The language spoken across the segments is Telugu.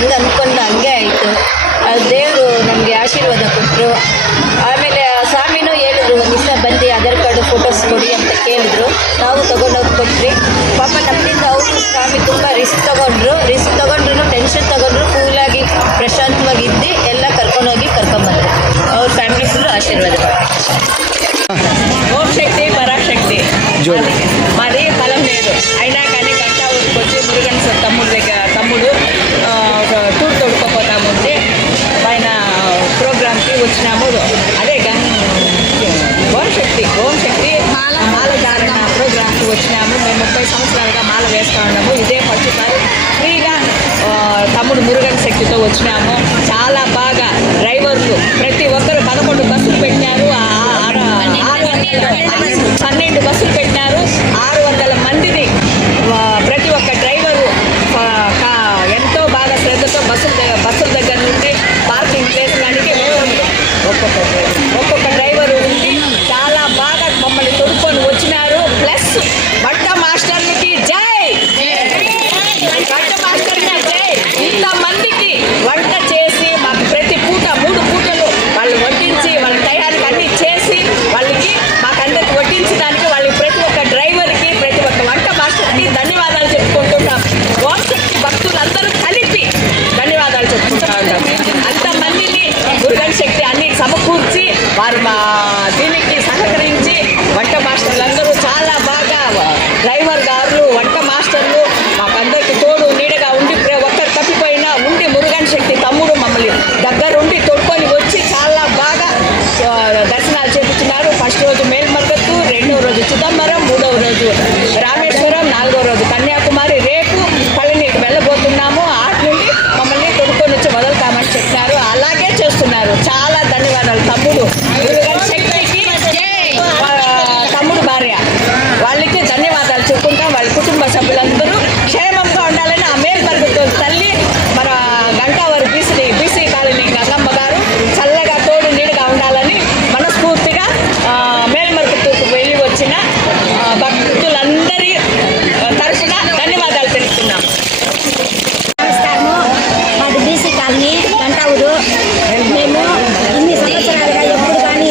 ಹೆಂಗೆ ಅಂದ್ಕೊಂಡು ಹಂಗೆ ಆಯಿತು. ದೇವರು ನಮಗೆ ಆಶೀರ್ವಾದ ಕೊಟ್ಟರು. ಆಮೇಲೆ ಸ್ವಾಮಿನೂ ಹೇಳಿದ್ರು, ಒಂದು ದಿವಸ ಬಂದು ಆಧಾರ್ ಕಾರ್ಡು ಫೋಟೋಸ್ ಕೊಡಿ ಅಂತ ಕೇಳಿದ್ರು. ನಾವು ತೊಗೊಂಡೋಗಿ ಕೊಟ್ರಿ. ಪಾಪ ನಮ್ಮಿಂದ ಅವರು ಸ್ವಾಮಿ ತುಂಬ ರಿಸ್ಕ್ ತೊಗೊಂಡ್ರು ಟೆನ್ಷನ್ ತೊಗೊಂಡ್ರು, ಕೂಲಾಗಿ ప్రశాంతంగా ಎಲ್ಲ ಕರ್ಕೊಂಡೋಗಿ ಕರ್ಕೊಂಬಂದ್ರು. ಅವ್ರ ಫ್ಯಾಮಿಲಿ ಫುಲ್ಲು ಆಶೀರ್ವಾದ ఓం శక్తి పరాశక్తి. మాది ఫలం లేదు, అయినా కానీ గంటా ఊరికి వచ్చి మురుగన్ తమ్ముడు టూర్ తోడుకోపోతాముంది ఆయన ప్రోగ్రామ్కి వచ్చినాము. అదే ఓం శక్తి మాల ధారణ ప్రోగ్రామ్కి వచ్చినాము. మేము 30 సంవత్సరాలుగా మాల వేస్తూ ఉన్నాము. ఇదే ఫస్ట్సారి ఫ్రీగా తమ్ముడు మురుగన్ శక్తితో వచ్చినాము. చాలా బాగా డ్రైవర్లు ప్రతి ఒక్కరు 11 బస్సులు పెట్టినారు, 12 బస్సులు పెట్టినారు. 600 మందిని ప్రతి ఒక్క డ్రైవరు ఎంతో బాగా శ్రద్ధతో బస్సుల దగ్గర నుండి పార్కింగ్ చేసుకోవడానికి ఒక్కొక్క డ్రైవరు ఉండి చాలా బాగా మమ్మల్ని తొడుక్కొని వచ్చినారు. ప్లస్ వంట మాస్టర్లకి జై, వంట మాస్టర్కి జై. ఇంతమందికి వంట చేసి మాకు ప్రతి పూట 3 పూటలు వాళ్ళు వడ్డించి వాళ్ళ టయానికి అన్నీ చేసి వాళ్ళకి మాకందరికి వడ్డించడానికి వాళ్ళకి ప్రతి ఒక్క డ్రైవర్కి ప్రతి ఒక్క వంట మాస్టర్కి ధన్యవాదాలు చెప్పుకుంటున్నాం. ఓం శక్తి భక్తులందరూ కలిపి ధన్యవాదాలు చెప్పుకుంటూ ఉంటాం. అంతమందిని మురుగన్ శక్తి అన్ని సమకూర్చి వారు మా దీనికి సహకరించి వంట మాస్టర్లందరూ చాలా బాగా డ్రైవర్ గారులు వంట మాస్టర్లు మాకందరికి తోడు నీడగా ఉండి ఒక్కరు తప్పిపోయినా ఉండి మురుగన్ శక్తి తమ్ముడు మమ్మల్ని దగ్గరుండి తోడుకొని వచ్చి చాలా బాగా దర్శనాలు చేపించినారు. ఫస్ట్ రోజు మేల్మర్గత్తు, 2వ రోజు చిదంబరం, 3వ రోజు రామేశ్వరం, 4వ రోజు కన్యాకుమారి. రేపు పళనికి వెళ్ళబోతున్నాము. ఆటి నుండి మమ్మల్ని తొడుకొని వచ్చి వదులుతామని చెప్పినారు. అలాగే చేస్తున్నారు. చాలా ధన్యవాదాలు తమ్ముడు మురుగన్ శక్తికి, తమ్ముడు భార్య వాళ్ళకి ధన్యవాదాలు చెప్పుకుంటాం. వాళ్ళ కుటుంబ సభ్యులందరూ క్షేమంగా ఉండాలని ఆ మేల్మర్గత్తు తల్లి మన గంటావారి బీసీ కాలనీ గంగమ్మ గారు చల్లగా తోడు నీడుగా ఉండాలని మనస్ఫూర్తిగా మేల్మర్గత్తుకు వెళ్ళి వచ్చిన భక్తులందరి తరఫున ధన్యవాదాలు తెలుపుతున్నాం. నమస్కారము. మాది బీసీ కాలనీ గంటావూరు. మేము ఇన్ని సంవత్సరాలుగా ఎప్పుడు కానీ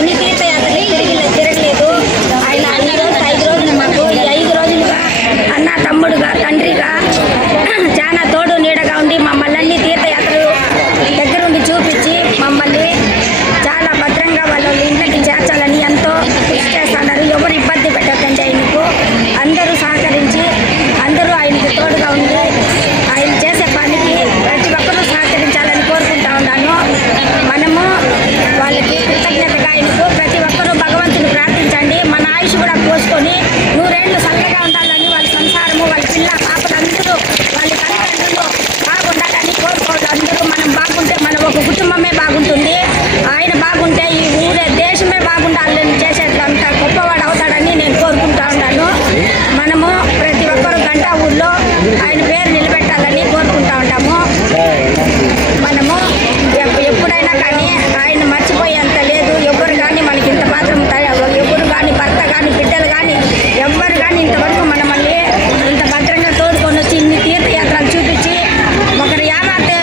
ఇన్ని తీర్థయాత్రలు తిరగలేదు. ఆయన 5 రోజులు మాకు 5 రోజులుగా అన్న తమ్ముడుగా తండ్రిగా చాలా తోడు నీడగా ఉండి మమ్మల్ని అన్ని తీర్థయాత్రలు దగ్గరుండి చూపించి మమ్మల్ని చాలా భద్రంగా వాళ్ళు ఇంటికి చేర్చాలని ఎంతో కృషి చేస్తున్నారు. ఎవరు ఇబ్బంది పెట్టకండి. ఆయనకు అందరూ సహకరించి అందరూ ఆయనకి తోడుగా ఉండి ఆయన చేసే పనికి ప్రతి ఒక్కరూ సహకరించాలని కోరుకుంటా ఉన్నాను. మనము వాళ్ళకి కృతజ్ఞతగా ఆయనకు ప్రతి ఒక్కరూ భగవంతుని ప్రార్థించండి. మన ఆయుష్ కూడా పోసుకొని 100 ఏళ్ళు చల్లగా ఉండాలని వాళ్ళ సంసారము వాళ్ళ పిల్ల పాపలందరూ వాళ్ళ తల్లిదండ్రులు బాగుండాలని కోరుకోవాలి. అందరూ మనం బాగుంటే మన ఒక కుటుంబమే బాగుంటుంది. ఆయన బాగుంటే ఈ ఊరే దేశమే బాగుండాలని చేసేటంత గొప్పవాడు అవుతాడని నేను కోరుకుంటా ఉన్నాను. మనము ప్రతి ఒక్కరు గంటా ఊళ్ళో ఆయన పేరు నిలబెట్టాలని కోరుకుంటా ఉంటాము. మనము ఎప్పుడైనా కానీ ఆయన మర్చిపోయేంత లేదు. ఎవరు కానీ మనకి ఇంత మాత్రం ఎవరు కానీ భర్త కానీ బిడ్డలు కానీ ఎవ్వరు కానీ ఇంతవరకు మనల్ని ఇంత భద్రంగా తోడుకొని వచ్చి ఇన్ని తీర్థయాత్రలు చూపించి ఒకరు ఏమార్తే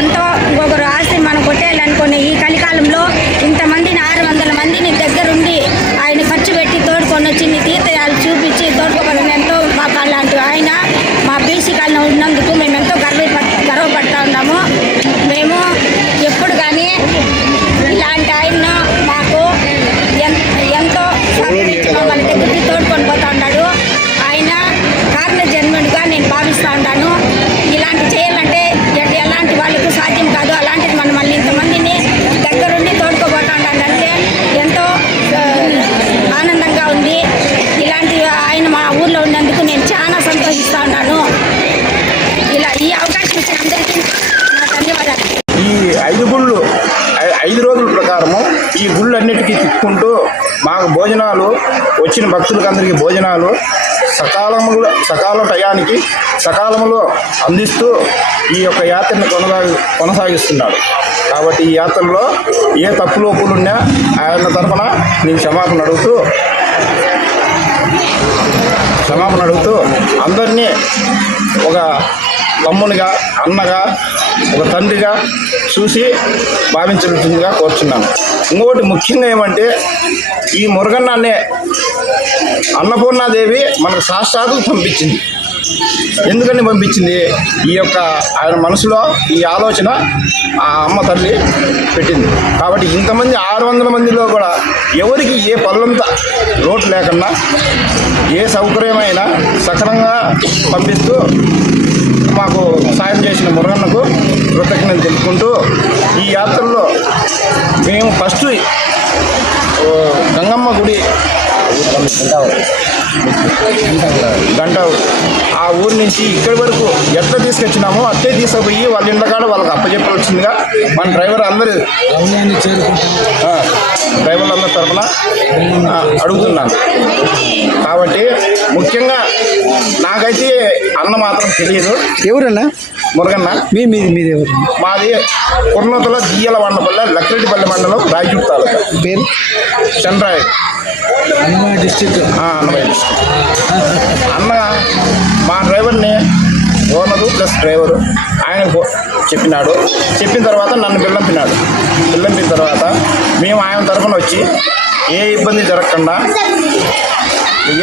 ఎంతో ఇంకొకరు ఆస్తి మనం కొట్టేయాలనుకునే ఈ కలికాలంలో ఇంతమందిని 600 మందిని దగ్గరుండి ఆయన ఖర్చు పెట్టి తోడుకొని వచ్చి ఇన్ని తీర్థయాలు చూపించి తోడుకోవాలని ఎంతో మాకు అలాంటి ఆయన మా బీసీ కాలనీ ఉన్నందుకు మేము ఎంతో గర్వపడతా ఉన్నాము. మేము ఎప్పుడు కానీ ఇలాంటి ఆయన మాకు ఎంతో సహకరించి మమ్మల్ని దగ్గరికి తోడుకొని పోతూ ఉన్నాడు. ఆయన కారణ జన్ముడిగా నేను భావిస్తూ ఉంటాను. ఇలాంటి చేయాలంటే ఎలాంటి వాళ్ళకు సాధ్యం కాదు. అలాంటిది మనం మళ్ళీ ఇంతమందిని దగ్గరుండి తోడుకోబోతూ ఉంటాడంటే ఎంతో ఆనందంగా ఉంది. ఇలాంటి ఆయన మా ఊర్లో ఉన్నందుకు నేను చాలా సంతోషిస్తూ ఉన్నాను. ఈ అవకాశం ఇచ్చిన అందరికీ నా ధన్యవాదాలు. ఈ 5 గుళ్ళు 5 రోజుల ప్రకారము ఈ గుళ్ళన్నిటికీ తిప్పుకుంటూ మాకు భోజనాలు వచ్చిన భక్తులకు అందరికీ భోజనాలు సకాల టయానికి సకాలంలో అందిస్తూ ఈ యొక్క యాత్రను కొనసాగిస్తున్నాడు. కాబట్టి ఈ యాత్రలో ఏ తప్పులోపులున్నా ఆయన తరఫున నేను క్షమాపణ అడుగుతూ అందరినీ ఒక తమ్మునిగా, అన్నగా, ఒక తండ్రిగా చూసి భావించవలసిందిగా కోరుచున్నాను. ఇంకొకటి ముఖ్యంగా ఏమంటే, ఈ మురుగన్న అనే అన్నపూర్ణాదేవి మనకు సాక్షాత్తు పంపించింది. ఎందుకని పంపించింది? ఈ యొక్క ఆయన మనసులో ఈ ఆలోచన ఆ అమ్మ తల్లి పెట్టింది. కాబట్టి ఇంతమంది 600 మందిలో కూడా ఎవరికి ఏ పనులంత లోటు లేకుండా ఏ సౌకర్యమైనా సక్రమంగా పంపిస్తూ మాకు సాయం చేసిన మురుగన్నకు కృతజ్ఞతలు తెలుపుకుంటూ, ఈ యాత్రలో మేము ఫస్ట్ గంగమ్మ గుడి గంట ఆ ఊరి నుంచి ఇక్కడి వరకు ఎట్లా తీసుకొచ్చినామో అట్లే తీసుకుపోయి వాళ్ళ ఇండ్ల కాడ వాళ్ళకి అప్పచెప్పవలసిందిగా మన డ్రైవర్లందరి తరఫున అడుగుతున్నాను. కాబట్టి ముఖ్యంగా నాకైతే అన్న మాత్రం తెలియదు. ఎవరన్నా? మురుగన్న. మీది ఎవరు? మాది కుర్నూతల దియ్యల వండపల్లె, లక్రెడ్డిపల్లి మండలం, రాయచూరు తాలూకా. పేరు? చంద్రాయ, అన్నమయ్య డిస్ట్రిక్ట్. అన్నమయ్య డిస్ట్రిక్ట్. అన్న మా డ్రైవర్ని, ఓనరు ప్లస్ డ్రైవరు, ఆయనకు చెప్పినాడు. చెప్పిన తర్వాత నన్ను పిల్లంపిన తర్వాత మేము ఆయన తరఫున వచ్చి ఏ ఇబ్బంది జరగకుండా,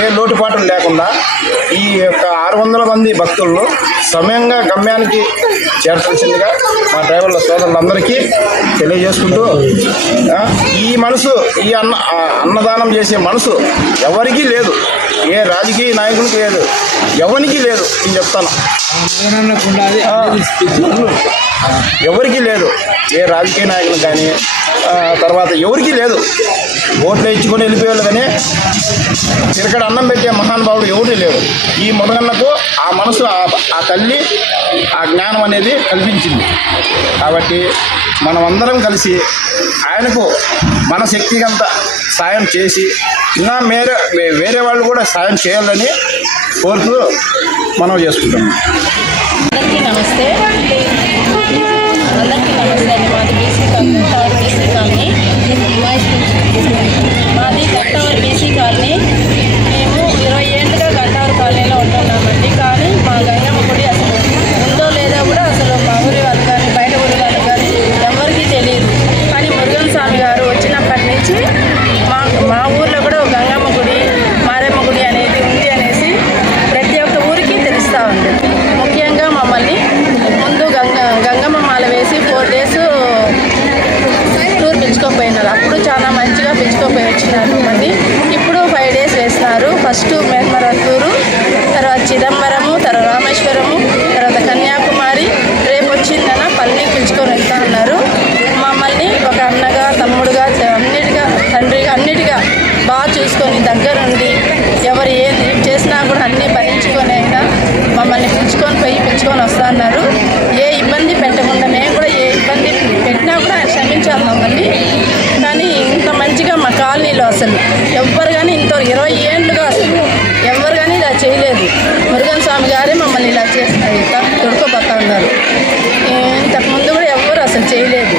ఏ లోటుపాట్లు లేకుండా ఈ యొక్క 600 మంది భక్తులను సమయంగా గమ్యానికి చేర్చాల్సిందిగా మా డ్రైవర్ల సోదరులందరికీ తెలియజేసుకుంటూ, ఈ మనసు, ఈ అన్నదానం చేసే మనసు ఎవరికీ లేదు. ఏ రాజకీయ నాయకుడికి లేదు, ఎవరికి లేదు. నేను చెప్తాను, ఎవరికి లేదు. ఏ రాజకీయ నాయకులు కానీ తర్వాత ఎవరికి లేదు. ఓట్లు ఇచ్చుకొని వెళ్ళిపోయేవాళ్ళు కానీ చిరకడ అన్నం పెట్టే మహానుభావుడు ఎవరు లేడు. ఈ మురుగన్నకు ఆ మనసు, ఆ తల్లి ఆ జ్ఞానం అనేది కల్పించింది. కాబట్టి మనం అందరం కలిసి ఆయనకు మన శక్తిగంత సాయం చేసి ఇంకా వేరే వాళ్ళు కూడా సాయం చేయాలని కోరుతూ మనం చేసుకుంటాం. అందరికీ నమస్తే అండి. మాది BC colony, third BC colony. మాది గంటవర్ బీసీ కాలనీ. మేము 20 ఏళ్ళుగా గంటవర్ కాలనీలో ఉంటున్నామండి. కానీ మా గంగమ్మ గుడి అసలు ఉందో లేదో కూడా అసలు మా ఊరి వాళ్ళు కానీ బయట ఊరి వాళ్ళు కానీ ఎవరికీ తెలియదు. కానీ మురుగన్ స్వామి గారు వచ్చినప్పటి నుంచి మా ఊర్లో కూడా గంగమ్మ గుడి, మారమ్మ గుడి అనేది ఉంది అనేసి ప్రతి ఒక్క ఊరికి తెలుస్తూ ఉంది. ముఖ్యంగా మమ్మల్ని ముందు గంగమ్మ మాల వేసి 4 days టూర్ పిలుచుకోపోయినారు. అప్పుడు చాలా మంచిగా పిలుచుకోపోయి వచ్చినారు. మళ్ళీ ఇప్పుడు 5 days వేస్తున్నారు. ఫస్ట్ మేల్మరత్తూరు, తర్వాత చిదంబరము, తర్వాత రామేశ్వరము, తర్వాత కన్యాకుమారి, రేపు వచ్చిందన పల్లి పిలుచుకొని వెళ్తా ఉన్నారు. మమ్మల్ని ఒక అన్నగా, తమ్ముడుగా, అన్నిటిగా, తండ్రిగా, అన్నిటిగా బాగా చూసుకొని దగ్గరుండి ఎవరు ఏది చేసినా కూడా అన్నీ భరించుకొని అయినా మమ్మల్ని పిలుచుకొని వస్తా ఉన్నారు. ఏ ఇబ్బంది పెట్టకుండా, మేము కూడా ఏ ఇబ్బంది పెట్టినా కూడా ఆయన క్షమించాలి మమ్మల్ని. కానీ ఇంత మంచిగా మా కాలనీలో అసలు ఎవ్వరు కానీ 20 ఏళ్ళుగా అసలు ఎవ్వరు కానీ ఇలా చేయలేదు. మురుగన్ స్వామి గారే మమ్మల్ని ఇలా తొడుకోబోతా ఉన్నారు. ఇంతకుముందు కూడా ఎవ్వరు అసలు చేయలేదు.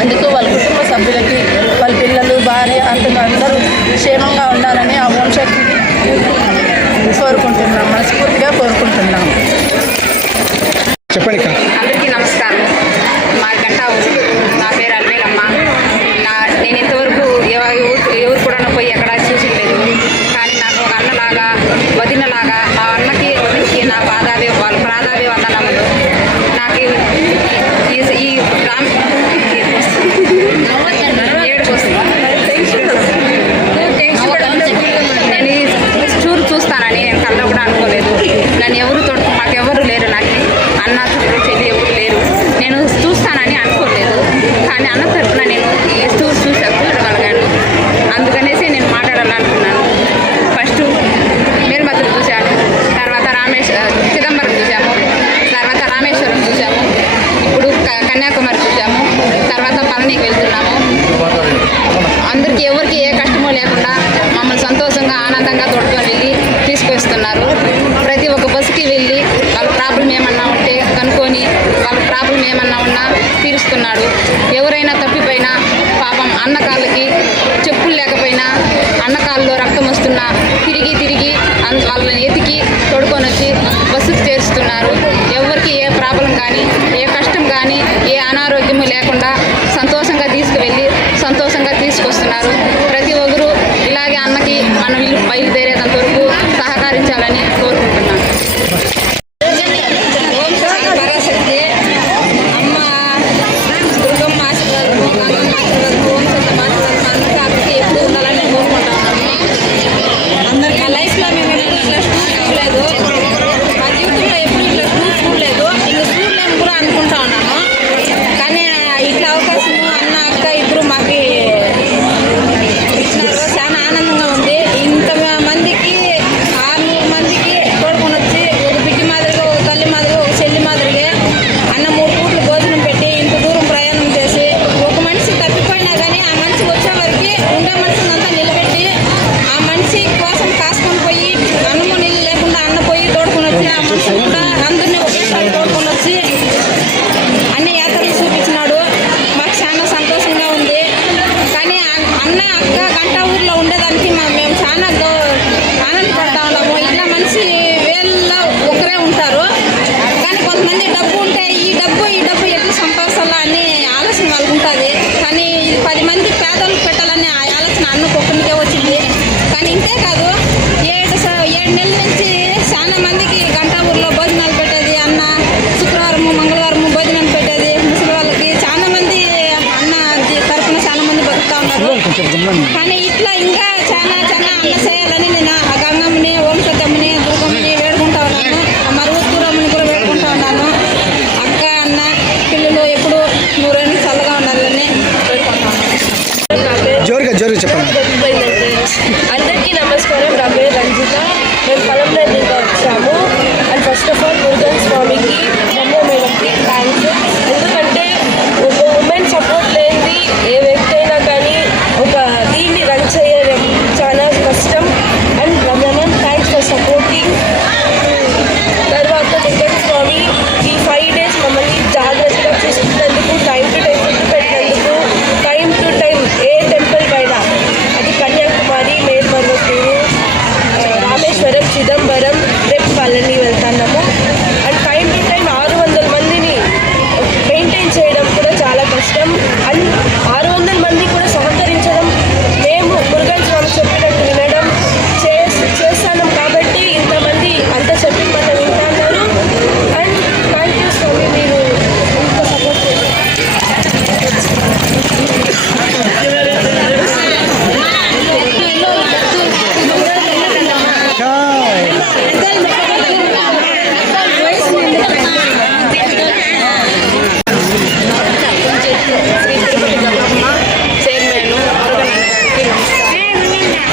అందుకు వాళ్ళ కుటుంబ సభ్యులకి, వాళ్ళ పిల్లలు, భార్య, అతను అందరూ క్షేమంగా ఉండాలని ఆ వంశక్తిని కోరుకుంటున్నాం, మనస్ఫూర్తిగా కోరుకుంటున్నాం. చెప్పండి. అందరికీ నమస్కారం. మా గంట ఊరు, నా పేరు అల్మేలమ్మ. నేను ఇంతవరకు ఎవరు కూడా పోయి ఎక్కడ చూసలేదు. కానీ నాకు ఒక అన్నలాగా, వదినలాగా, ఆ అన్నకి వదిలికి నా వాళ్ళ పాదాభి వందనములు. నాకు ఈ ఏడుపు వస్తుంది. నేను ఈ టూర్ చూస్తానని నేను కళ్ళలో కూడా అనుకోలేదు. నన్ను ఎవరు మాకెవరు లేరు. నాకు అన్న తరపున చెల్లి ఎవరు లేరు. నేను చూస్తానని అనుకోలేదు. కానీ అన్న తరపున నేను ఈ టూర్ చూడగలిగాను. అందుకనేసి నేను మాట్లాడాలనుకున్నాను. ఫస్ట్ మేల్మతులు చూశాను, తర్వాత చిదంబరం చూసాము, తర్వాత రామేశ్వరం చూసాము, ఇప్పుడు కన్యాకుమారి చూసాము, తర్వాత పళనికి వెళ్తున్నాము. అందరికీ ఎవరికి ఏ కష్టమో లేకుండా మమ్మల్ని సంతోషంగా, ఆనందంగా తోడుకొని వెళ్ళి తీసుకొస్తున్నారు. ప్రతి ఒక్క బస్సుకి వెళ్ళి వాళ్ళ ప్రాబ్లం ఏమన్నా ఉంటే కనుక్కొని వాళ్ళ ప్రాబ్లం ఏమన్నా ఉన్నా తీరుస్తున్నాడు. ఎవరైనా తప్పిపోయినా పాపం అన్నకాళ్ళకి చెప్పులు లేకపోయినా, అన్నకాళ్ళలో రక్తం వస్తున్నా తిరిగి వాళ్ళని ఎతికి తోడుకొని వచ్చి బస్సుకు చేరుస్తున్నారు. చాలా మందికి గంటా ఊర్లో భోజనాలు పెట్టేది అన్న, శుక్రవారము మంగళవారము భోజనం పెట్టేది ముసలి వాళ్ళకి. చాలా మంది అన్న తరఫున చాలా మంది బతుకుతా ఉన్నారు. కానీ ఇట్లా ఇంకా చాలా చాలా అన్న చేయాలని నేను ఆ గంగమ్మని, ఓంసతమ్మని, దుర్గమ్మని వేడుకుంటా ఉన్నాను. ఆ మరువూరమ్మని కూడా వేడుకుంటా ఉన్నాను. అక్క అన్న పిల్లలు ఎప్పుడు నూరేళ్ళు చల్లగా ఉండాలని వేడుకుంటా ఉన్నాను. జోరుగా చెప్పండి. అందరికీ నమస్కారం. నా పేరు రంజిత. మేము పొలంలో ఇంకా వచ్చాము. And first of all Murugan స్వామికి, రమ్య మేడంకి థ్యాంక్స్. ఎందుకంటే ఒక ఉమెన్ సపోర్ట్ లేనిది ఏ వ్యక్తి అయినా కానీ ఒక దీన్ని రన్ చేయడం చాలా కష్టం. And Ramya ma'am thanks for supporting. తర్వాత మురుగన్ స్వామి ఈ 5 days మమ్మల్ని జాగ్రత్తగా చూసుకున్నందుకు, టైం టు టైం ఫుడ్ పెట్టినందుకు, time to time A temple పైన, అది కన్యాకుమారి, మేల్మరువత్తూరు, రామేశ్వరం, చిదంబరం, రేపు పళని వెళ్తున్నాము. అండ్ టైం టు టైం 600 మందిని మెయింటైన్ చేయడం కూడా చాలా కష్టం. అండ్ 600 మంది కూడా సహకరించడం, మేము మురుగన్ స్వామి చెప్పినట్టు వినడం చేస్తాం కాబట్టి ఇంతమంది అంత చెప్పి మనం వింటున్నారు. అండ్ థ్యాంక్ యూ స్వామి, మీరు ఇంత సపోర్ట్ చేశారు.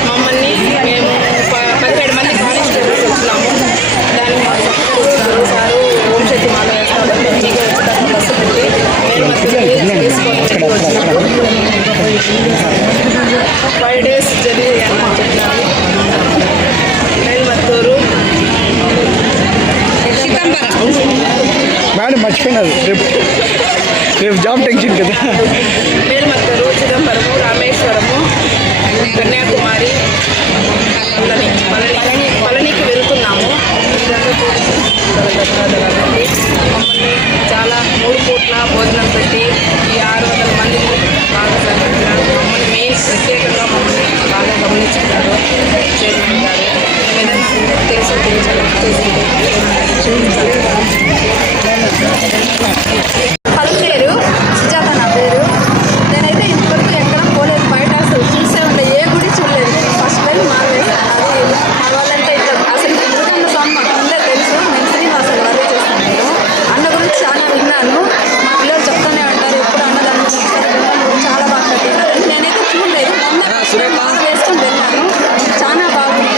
మమ్మల్ని మేము 17 మంది కానిస్టేబుల్స్ వచ్చినాము. దానికి మాకు సపోర్ట్ చేస్తారు సారు. ఓం శక్తి మాల వేస్తాము. మంచిగా వచ్చేటప్పుడు బస్సు పెట్టి మేము తీసుకొని వచ్చినాము. 5 days జర్నీ అని చెప్పినాము. మేల్మత్తూరు, మేడం మర్చిపోయినారు. రేపు జాబ్ టెన్షన్ కదా. మేల్మత్తూరు, చిదంబరము, రామేశ్వరము, కన్యాకుమారి, పళనికి వెళ్తున్నాము. మమ్మల్ని చాలా 3 పూట్ల భోజనం పెట్టి ఈ 600 మందిని బాగా సహకరించారు. మమ్మల్ని మెయిన్ ప్రత్యేకంగా మమ్మల్ని బాగా గమనించుకున్నారు చైర్మన్ గారు. ఏదైనా పలు పేరు సుజాత నా పేరు. నేనైతే ఇంతవరకు ఎక్కడ పోలేదు, బయట అసలు చూసే ఉండే ఏ గుడి చూడలేదు. ఫస్ట్ టైం మారేసాను. అది మా వాళ్ళంటే ఇట్లా అసలు ఎందుకన్న స్వామి మాకు ముందే తెలుసు. నేను శ్రీనివాసులు వారే చేస్తాను. నేను అన్న గురించి చాలా విన్నాను. మా పిల్లలు చెప్తూనే ఉంటారు ఎప్పుడు అన్నదాన్ని చాలా బాగా కట్టినారు. నేనైతే చూడలేదు. మొన్న వేసుకొని వెళ్ళాను. చాలా బాగుంది,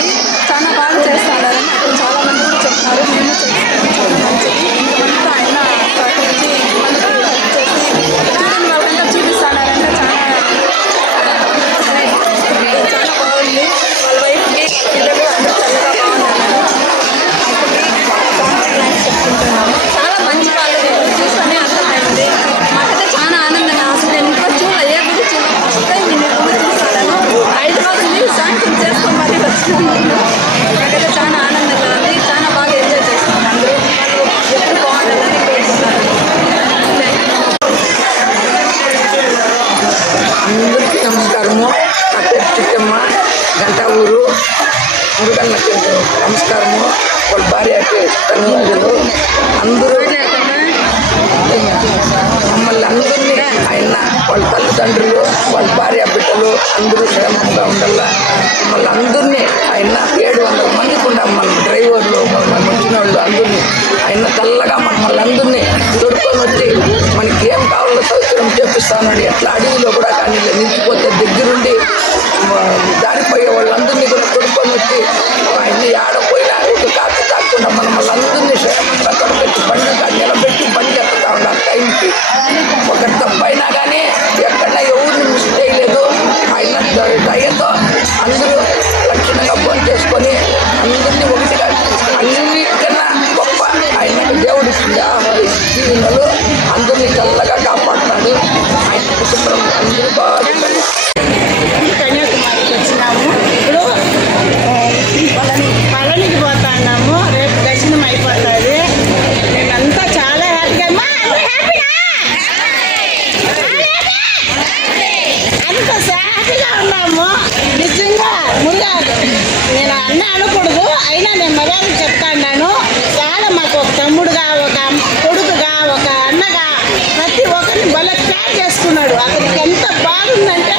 చాలా బాగా చేస్తారని అక్కడ చాలా మంది కూడా చెప్తారు. మేము చేస్తాము మంచిది. ఇంతమందితో ఆయన సహకరించి మనకి చేసి చూడని వాళ్ళకంతా చూపిస్తాడారంటే చాలా బాగుంది. వాళ్ళ వైఫ్కి పిల్లలు అందరూ చల్లగా బాగున్నారు. చెప్పుకుంటున్నాము. చాలా మంచి వాళ్ళు చూసుకొని అర్థమైంది. మాకైతే చాలా ఆనందంగా. అసలు నేను ఇంట్లో ఏ గుడి చూడాలి. ఫస్ట్ టైం నేను గుడి చూసాను. 5 రోజులు శాంక్షన్ చేసుకొని మరీ వచ్చినాను. నాకైతే చాలా ఆనందంగా ఉంది. చాలా బాగా ఎంజాయ్ చేస్తున్నాను. అందరూ ఎప్పుడు బాగుండాలని కోరుకుంటున్నాను. అందరికీ నమస్కారము. నా పేరు చిట్టమ్మ, గంటా ఊరు. మురుగన్నకి నమస్కారము. వాళ్ళ భార్య తల్లిదండ్రులు అందరూ మమ్మల్ని అందరినీ ఆయన, వాళ్ళ తల్లిదండ్రులు, వాళ్ళ భార్య బిడ్డలు అందరూ క్షేమంగా ఉండాల. మమ్మల్ని అందరినీ ఆయన 700 మంది కూడా మన డ్రైవర్లు, మన వచ్చిన వాళ్ళు అందరినీ ఆయన చల్లగా మమ్మల్ని అందరినీ తోడుకొని వచ్చి మనకి ఏం కావాలో సౌకర్యం చేపిస్తానని ఎట్లా అడవిలో కూడా కానీ నిలిచిపోతే దగ్గరుండి దారిపోయే వాళ్ళందరినీ కూడా తోడుకొని వచ్చి ఆయన ఆడపోయినా ఒక కాకి కాకుండా మనల్ని అందరినీ క్షేమంగా తొడపెట్టి బండిగా నిలబెట్టి బండి ఎక్కుతా ఉన్నారు టైంకి. ఒకటి తప్పైనా కానీ ఎక్కడ ఎవరిని మిస్ చేయలేదు. ఆయన దయతో అందరూ లక్షణంగా ఫోన్ చేసుకొని అందరినీ ఒకటిగా అన్నిటికన్నా గొప్ప ఆయనకు దేవుడి జీవనాలు అందరినీ చల్లగా కాపాడుతాడు. ఆయన కుటుంబం అందరూ బాగా కన్యాకుమారికి వచ్చినాము. ఇప్పుడు పళని థ్యాంక్స్ చెప్తాను. చాలా మాకు ఒక తమ్ముడుగా, ఒక కొడుకుగా, ఒక అన్నగా ప్రతి ఒక్కరిని భలే కేర్ చేసుకున్నాడు. అతనికి ఎంత బాగుందంటే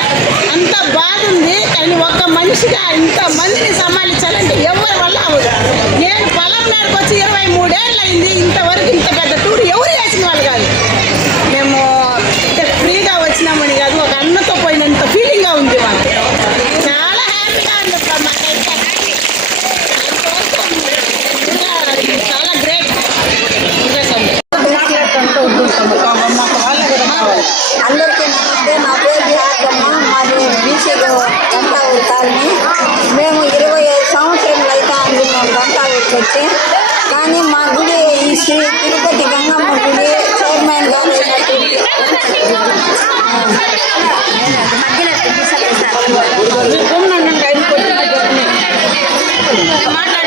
అంత బాగుంది. కానీ ఒక మనిషిగా ఇంతమందిని సమాలించాలంటే ఎవరి వల్ల అవ్వదు. నేను పొలంలోకి వచ్చి 23 ఏళ్ళు అయింది. ఇంతవరకు ఇంత పెద్ద టూర్ ఎవరు వేసిన వాళ్ళు కాదు. మేము ఫ్రీగా వచ్చినామని కాదు, ఒక అన్నతో పోయినంత ఫీలింగ్గా ఉంది మాకు. చాలా హ్యాపీగా ఉంది మాకైతే. చాలా గ్రేట్. అందరికీ నమస్తే. నా పేరు జిహాదమ్మ. మాది బీసీలో గంటావూరు కాలనీ. మేము 25 సంవత్సరాలు అయితే అంది మేము గంటావూరుకి వచ్చి. కానీ మా గుడి ఈ శ్రీ తిరుపతి గంగమ్మ గుడి చైర్మన్ గారు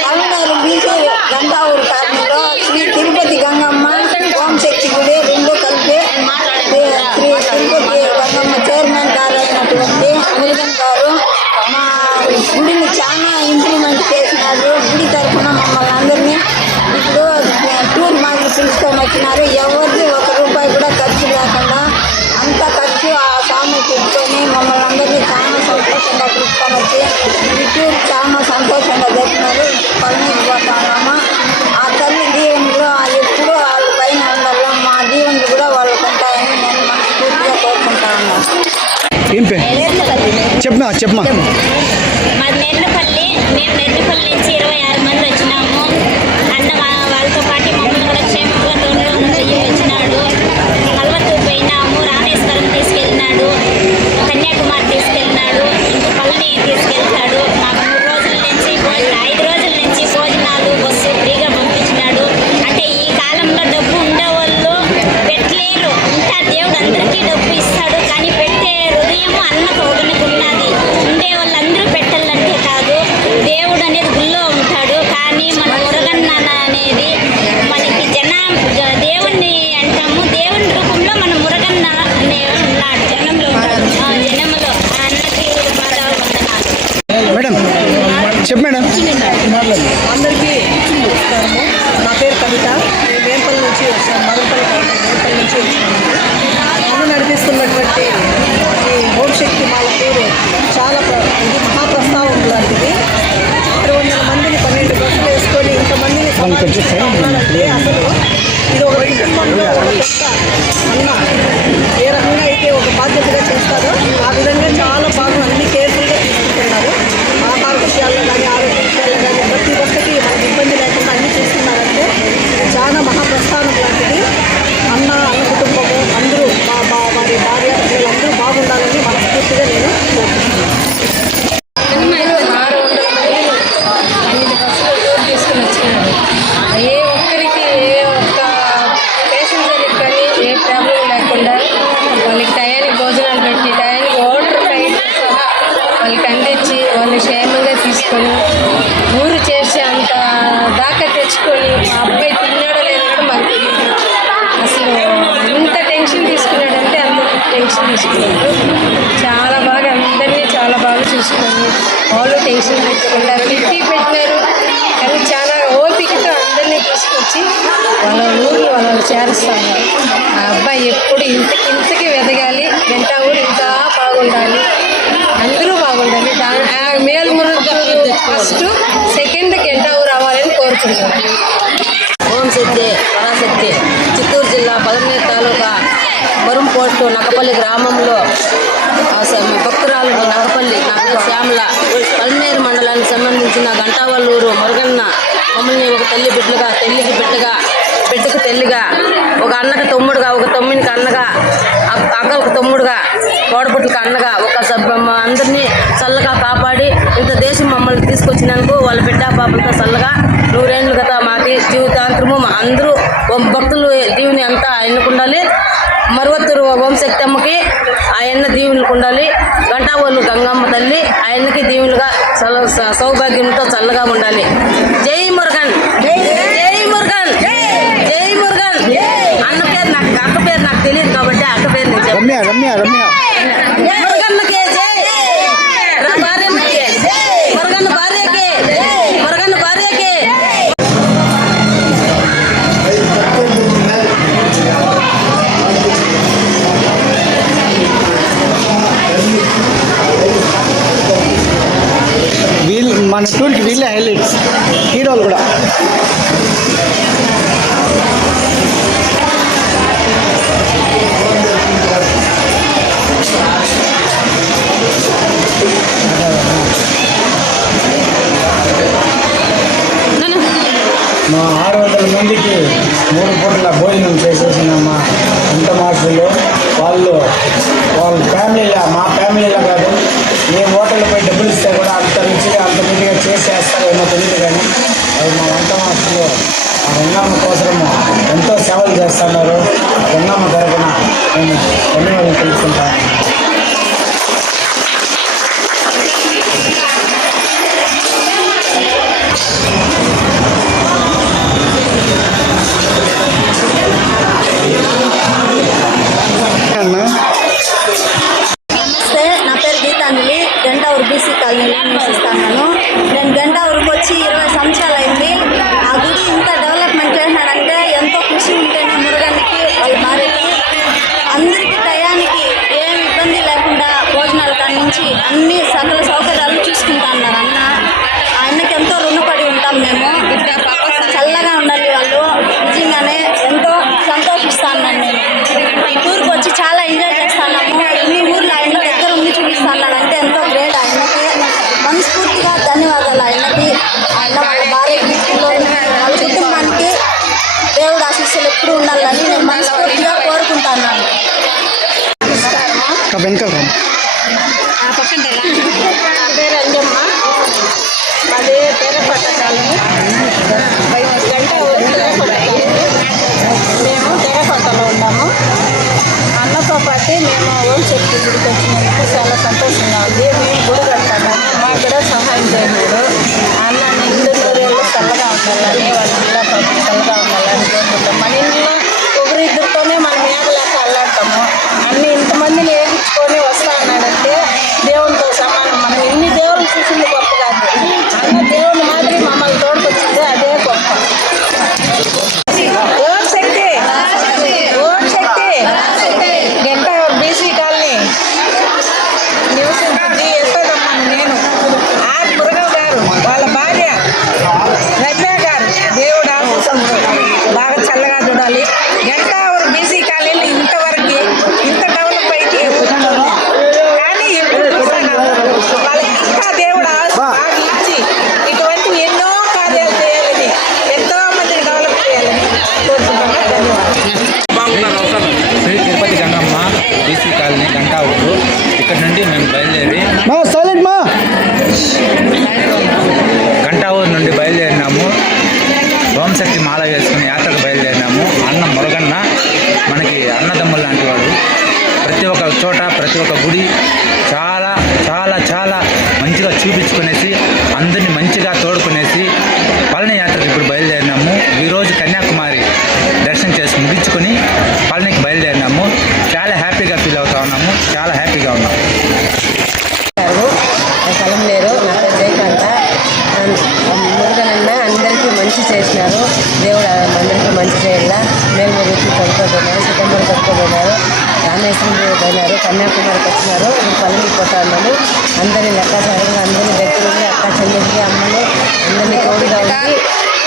తమిళనాడు బీసీ గంటావూరు కాలనీలో శ్రీ తిరుపతి గంగమ్మ ఓంశక్తి గుడి రెండు కలిపి శ్రీ తిరుపతి గంగమ్మ చైర్మన్ గారు అయినటువంటి మురుగన్ గారు మా గుడిని చాలా ఇంప్రూవ్మెంట్ చేసినారు. గుడి తరఫున మమ్మల్ని అందరినీ ఇప్పుడు టూర్ మాదిరి పిలుచుకొని వచ్చినారు. ఎవరిది ₹1 కూడా ఖర్చు లేకుండా అంత ఖర్చు ఆ స్వామి పెట్టుకొని మమ్మల్ని అందరినీ చాలా సంతోషంగా పిలుచుకొని వచ్చి ఈ టూర్ చాలా సంతోషంగా జరిపినారు. పళనికి పోతున్నాము. ఆ తల్లి దీవెనలు ఎప్పుడూ వాళ్ళ పైన ఉండాలి. మా దీవెనలు కూడా వాళ్ళకు ఉంటాయని నేను మనస్ఫూర్తిగా కోరుకుంటా ఉన్నాను. చెప్పమా మాది నెర్లపల్లి. మేము నెర్లపల్లి నుంచి 26 మంది వచ్చినాము. అన్న వాళ్ళతో పాటు మమ్మల్ని కూడా క్షేమంగా తోడుగా వచ్చినాడు. కల్వత్తూరు పోయినాము, రామేశ్వరం తీసుకెళ్ళినాడు, కన్యాకుమారి తీసుకెళ్ళినాడు, ఇంకా పళని తీసుకెళ్తాడు. మాకు 3 రోజుల నుంచి 5 రోజుల నుంచి భోజనాలు బస్సు ఫ్రీగా పంపించినాడు. అంటే ఈ కాలంలో డబ్బు ఉండేవాళ్ళు పెట్టలేరు. ఇంకా దేవుడు అందరికీ డబ్బు ఇస్తాడు. కానీ పెట్టే హృదయము అన్నకు ఒకరికి ఉన్నది. ఉండే వాళ్ళందరూ పెట్టాలంటే కాదు, దేవుడు అనేది గుళ్ళో ఉంటాడు. కానీ మన మురగన్న అనేది మనకి దేవుణ్ణి అంటాము. దేవుని రూపంలో మన మురగన్న అనే ఉన్నాడు, జనంలో ఉంటాడు. జనంలో ఆ అన్నకి వందనాలు. మేడం చెప్పు మేడం. అందరికీ నమస్కారము. నా పేరు కవిత. నేను వేంపల్లి నుంచి వచ్చాను. మదనపల్లి వేంపల్లి నుంచి వచ్చాను. అన్న నడిపిస్తున్నటువంటి ఈ ఓంశక్తి మాల పేరు చాలా ఇది మహాప్రస్తావం లాంటిది. 600 మందిని 12 బస్సులు వేసుకొని ఇంతమందిని సమాధానంటే అసలు ఇది ఒక కుటుంబంలో ఒక పెద్ద అన్న ఏ రకంగా అయితే ఒక బాధ్యతగా చేస్తారో ఆ విధంగా చాలా బాగా అన్ని కేర్ఫుల్గా తీసుకుంటున్నారు. ఆహార విషయాల్లో కానీ, ఆరోగ్య విషయాల్లో కానీ ప్రతి ఒక్కటి మనకి ఇబ్బంది లేకుండా అన్ని చూస్తున్నారంటే ఇది చాలా మహాప్రస్థానం లాంటిది. అన్న కుటుంబము అందరూ వారి భార్య పిల్లలందరూ బాగుండాలని మనస్ఫూర్తిగా నేను కోరుకుంటున్నాను. 12 బస్సులు తీసుకుని వచ్చినారు. ఏ ఒక్కరికి ఏ ఒక్క ప్యాసింజర్కి కానీ ఏ ప్రాబ్లం లేకుండా వాళ్ళకి టయానికి భోజనాలు పెట్టి టయానికి వాటర్ టైట్ సహా వాళ్ళకి అందించి వాళ్ళు క్షేమంగా తీసుకొని ఊరు చేసే అంత దాకా తెచ్చుకొని మా అబ్బాయి తిన్నాడో లేదో కూడా మాకు తెలియదు. అసలు ఇంత టెన్షన్ తీసుకున్నాడంటే అంత టెన్షన్ తీసుకున్నాడు. చాలా బాగా అందరినీ చాలా బాగా చూసుకొని వాళ్ళు టెన్షన్ పెట్టకుండా పెట్టి పెట్టినారు. కానీ చాలా ఓపికతో అందరినీ తీసుకొచ్చి వాళ్ళ ఊరు వాళ్ళు చేరుస్తాము. ఆ అబ్బాయి ఎప్పుడు ఇంతకి ఎదగాలి, వెంట ఊరు ఇంకా బాగుండాలి, అందరూ బాగుండాలి. మేల్మురుగూరు ఫస్ట్, సెకండ్ గంట ఊరు అవ్వాలని కోరుకుంటున్నాను. ఓంశక్తి పరాశక్తి చిత్తూరు జిల్లా పలమనేరు తాలూకా వరం పోస్టు నక్కపల్లి గ్రామంలో భక్తురాలు నక్కపల్లి నా పేరు శ్యామల. పలమనేరు మండలానికి సంబంధించిన గంటావల్లూరు మురుగన్న మమ్మల్ని ఒక తల్లి బిడ్డగా, తల్లికి బిడ్డగా, బిడ్డకు తల్లిగా, ఒక అన్నకు తమ్ముడుగా, ఒక తమ్మునికి అన్నగా, అక్కలకు తమ్ముడుగా, కోడపుట్లకు అన్నగా ఒక అందరినీ చల్లగా కాపాడి ఇంత దేశం మమ్మల్ని తీసుకొచ్చినందుకు వాళ్ళ బిడ్డ పాపలతో చల్లగా 100 ఏళ్ళు కదా మాకి జీవితాంతరము అందరూ భక్తులు దీవుని అంతా ఎన్నుకుండాలి. మరువత్తూరు ఓంశక్తి అమ్మకి ఆయన్న దీవులకు ఉండాలి. గంటావోలు గంగమ్మ తల్లి ఆయనకి దీవులుగా సౌభాగ్యంతో చల్లగా ఉండాలి. జై మురుగన్, జై మురుగన్, జై మురుగన్. అన్న పేరు నాకు, అక్క పేరు నాకు తెలియదు కాబట్టి అక్క పేరు మురుగన్నకే జై, భార్యకే మురుగన్న భార్యకే, మురుగన్న భార్యకే. సైడ్ వాళ్ళు కూడా మా 600 మందికి 3 పూటల భోజనం చేసేసినమ్మా అంత మాటలు వాళ్ళ ఫ్యామిలీలా మా ఫ్యామిలీలా కాదు ఏ హోటల్ పోయి డబ్బులు ఇస్తే కూడా అంత రుచిగా అంత నీట్గా చేసేస్తారో ఏమో తెలియదు కానీ అది మా వంట మాటలు ఆ రంగమ్మ కోసము ఎంతో సేవలు చేస్తున్నారు రంగమ్మ తరఫున నేను ధన్యవాదాలు తెలుసుకుంటాను. నమస్తే, నా పేరు గీతాంజలి. గంటావూరు బీసీ కాలనీలో నివసిస్తాను. నేను గంటావూరుకి వచ్చి 20 సంవత్సరాలు అయింది. ఆ గుడి ఇంత డెవలప్మెంట్ చేసినాడంటే ఎంతో కృషి ఉంటేనే మురుగన్కి వాళ్ళ భార్యకి అందరికీ టయానికి ఏం ఇబ్బంది లేకుండా భోజనాల కాడి నుంచి అన్ని సకల సౌకర్యాలు చూసుకుంటా అన్నారు అన్న. ఆయనకి ఎంతో రుణపడి ఉంటాం మేము. చల్లగా ఉండాలి వాళ్ళు. నిజంగానే ఎంతో సంతోషిస్తా అన్నాను. నేను ఈ టూర్కి వచ్చి చాలా ఎంజాయ్ చేస్తున్నాము. ఈ ఊర్లో ఆయన దగ్గర ఉండి చూపిస్తున్నాడు అంటే ఎంతో గ్రేట్. ఆయనకి మనస్ఫూర్తిగా ధన్యవాదాలు. ఆయనకి ఆయన వాళ్ళ భార్యకి వాళ్ళ కుటుంబానికి దేవుడు ఆశీస్సులు ఎప్పుడు ఉండాలని నేను మనస్ఫూర్తిగా కోరుకుంటున్నాను. వెనకాల పేరు అంజమ్మ, మాది పేరపట్ట కాలనీ, గంట మేము తెరపట్టలో ఉన్నాము. అన్నతో పాటు మేము ఓం శక్తి గుడికి వచ్చినందుకు చాలా సంతోషంగా ఉంది. మేము గుడి కడతాము, మాకు కూడా సహాయం చేయలేదు. అన్న నిండు నూరేళ్ళు చల్లగా ఉండాలని, వాళ్ళ పిల్ల పాపం చల్లగా ఉండాలని కోరుకుంటాం. మన ఇంట్లో ఒకరిద్దరితోనే మనం ఏగలేక అల్లాడతాము. అన్ని ఇంతమందిని ఏగించుకొని వస్తా అన్నాడంటే దేవునితో సమానం. మనం ఎన్ని దేవుళ్ళు చూసింది గొప్ప కాదు. అన్న దేవుని మాదిరి మమ్మల్ని తోడుకొచ్చింది, అదే గొప్ప. ఓం శక్తి, ఓం శక్తి. గంట బీసీ కాలనీ నివసించింది ఎస్తదమ్మని నేను. ఆర్ మురుగవ్ గారు వాళ్ళ భార్య రమ్య గారు దేవుడు ఆశీస్సులతో బాగా చల్లగా చూడాలి. గంట బీసీ కాలనీలో ఇంతవరకు ఇంత డెవలప్ అయితే కానీ ఎప్పుడు వాళ్ళకి ఇంకా దేవుడు బాగా ఇచ్చి ఇటువంటి ఎన్నో కార్యాలు చేయాలని, ఎంతో మందిని డెవలప్ చేయాలని కోరుకుంటున్నాను. ధన్యవాదాలు. Shri Tirupati Gangamma BC colony Gantavooru. ఇక్కడ నుండి మేము బయలుదేరి గంటావూరు నుండి బయలుదేరినాము. ఓంశక్తి మాల వేసుకుని యాత్రకు బయలుదేరినాము. అన్న మురగన్న మనకి అన్నదమ్ములు లాంటి వాడు. ప్రతి ఒక్క చోట ప్రతి ఒక్క గుడి చాలా చాలా చాలా మంచిగా చూపించుకునేసి అందరినీ మంచిగా తోడుకునేసి పళని యాత్రకు ఇప్పుడు బయలుదేరినాము. ఈరోజు కన్యాకుమారి దర్శనం చేసి ముగించుకొని పళనికి బయలుదేరినాము. చాలా హ్యాపీగా ఫీల్ అవుతా ఉన్నాము, చాలా హ్యాపీగా ఉన్నాము. స్థలం లేరు. నా పేరు జయకాంత. మురుగనన్న అందరికీ మంచి చేసినారు. దేవుడు అందరికీ మంచి చేయాలా. మేల్మూరికి చదువుకోబోయినారు, సితంబర్ చదువుకోబోయినారు, రామేశ్వరం పోయినారు, కన్యాకుమారికి వచ్చినారు. ఇప్పుడు పల్లెకి పోతా ఉన్నాము. అందరి లెక్కాచారంగా అందరి దగ్గర ఉండి అక్క చెల్లెలకి అమ్మని అందరినీ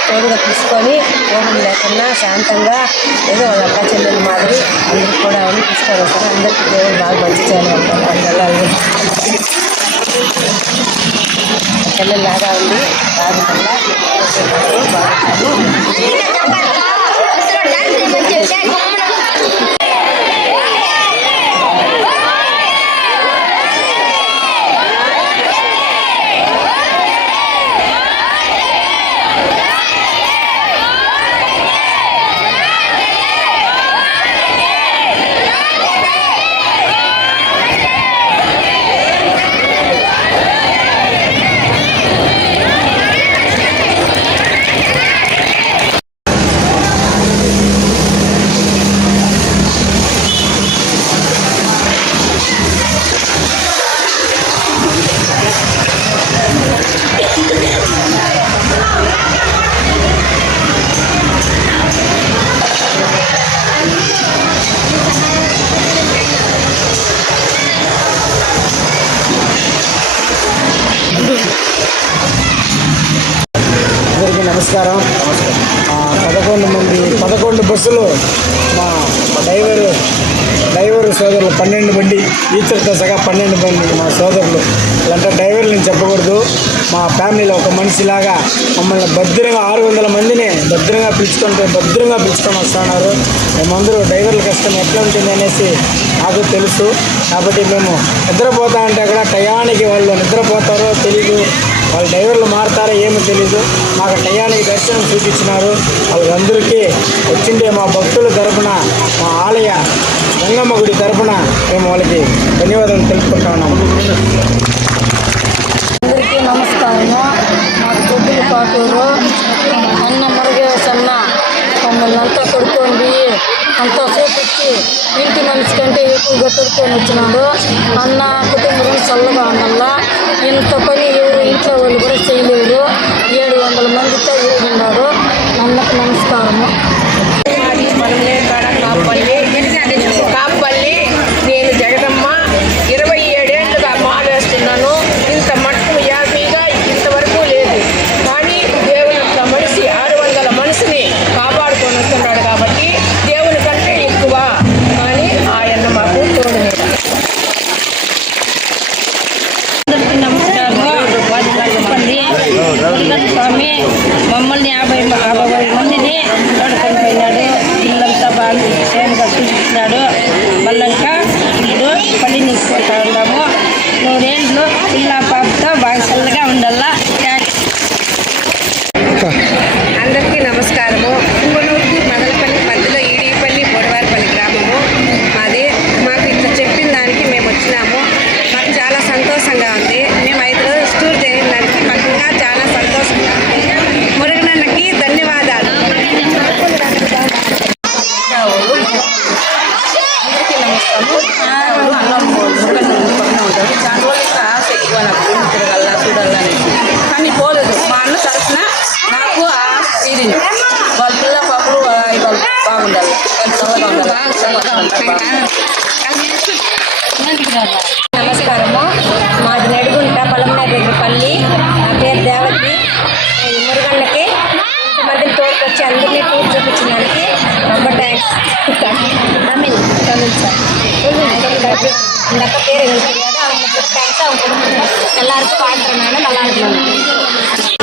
తోడుగా తీసుకొని కోపం లేకుండా శాంతంగా ఏదో వాళ్ళ అక్క చెల్లెల మాదిరి అందరికి కూడా ఉండి తీసుకొని వస్తారు. అందరికీ దేవుడు బాగా మంచి చేయాలనుకుంటారు. అందరూ చెల్లెల్లాగా ఉండి బాగుంటుందా నమస్కారం. 11 బస్సులు మా డ్రైవరు సోదరులు 12 బండి ఈచర్తో సగా 12 బండి మా సోదరులు. ఇలాంటి డ్రైవర్లు నేను చెప్పకూడదు. మా ఫ్యామిలీలో ఒక మనిషిలాగా మమ్మల్ని భద్రంగా 600 మందిని భద్రంగా పిలుచుకొని వస్తున్నారు. మేమందరూ డ్రైవర్ల కష్టం ఎట్లా ఉంటుంది అనేసి నాకు తెలుసు. కాబట్టి మేము నిద్రపోతా అంటే కూడా టయానికి వాళ్ళు నిద్రపోతారో తెలీదు, వాళ్ళు డ్రైవర్లు మారుతారో ఏమో తెలీదు. మాకు టయానికి దర్శనం చూపించినారు. వాళ్ళందరికీ వచ్చిండే మా భక్తుల తరపున, మా ఆలయ గంగమ్మ గుడి తరపున మేము వాళ్ళకి ధన్యవాదాలు తెలుపుకుంటా ఉన్నాము. అందరికీ నమస్కారము. మాకు కొద్దిగా పాటూరు అన్న మురుగేశన్న మమ్మల్ని అంతా కొడుకోండి అంతా చూపించి ఇంటి మనిషి కంటే ఎక్కువగా తొడుకొని వచ్చినాడు. అన్న కుటుంబం చల్లగా ఉండల్లా. ఇంత పని ఎవరు ఇంట్లో వాళ్ళు కూడా చేయలేరు. 700 మందితో ఉన్నాడు. అన్నకు నమస్కారము. కాపల్లి నేను జగదమ్మ 27 ఏళ్ళుగా మాలేస్తున్నాను. ఇంత మట్టుకు హ్యాపీగా ఇంతవరకు లేదు. కానీ దేవుని యొక్క మనిషి 600 మనిషిని కాపాడుకొని వస్తున్నాడు కాబట్టి దేవుని కంటే ఎక్కువ. కానీ ఆయన మాకు తోడు మీద. స్వామి మమ్మల్ని 50 మందిని తోడుకొని పోయినాడు. ఇల్లంతా బాగా క్షేమంగా చూపించినాడు. మళ్ళంకా ఇప్పుడు పల్లి నిలిచిపోతా ఉన్నాము. 100 ఏళ్ళు పిల్ల పాపతో బాగా చల్లగా ఉండాలా. అందరికీ నమస్కారము. కుంగనూరు మదలపల్లి మధ్యలో ఈడీపల్లి బొడవారిపల్లి గ్రామము మాది. మాకు ఇట్లా చెప్పిన దానికి మేము వచ్చినాము. మాకు చాలా సంతోషంగా ఉంది. మేము 5 రోజులు టూర్ జరిగిన దానికి మాకు ఇంకా చాలా సంతోషంగా ఉంది. మురుగనన్నకి ధన్యవాదాలు. అందరికీ నమస్కారం. అన్నం మురుగన్న ఉంటాడు. చాలా రోజులు ఆశ ఎక్కువ నాకు తిరగల్లా చూడాలా అనేసి, కానీ పోలేదు. మా అన్న తరఫున నాకు ఆశ తీరింది. వాళ్ళ పిల్ల పాపలు వాళ్ళు బాగుండాలి, వాళ్ళు చల్లగా ఉండాలి. నమస్కారము. మాది నడుగుంట పల్లి. నా పేరు దేవతి. ఈ మురుగన్నకి ఇంతమందిని తోడుకొచ్చి అందరినీ టూర్ చూపించడానికి ரொம்ப థ్యాంక్స్. தமிழ் சார் இந்த அக்கா பேர் எனக்கு தெரியாது. அவங்க థ్యాంక్స్. அவங்க எல்லாருக்கும் வாழ்த்துறேன். நான் நல்லா இருக்கணும்.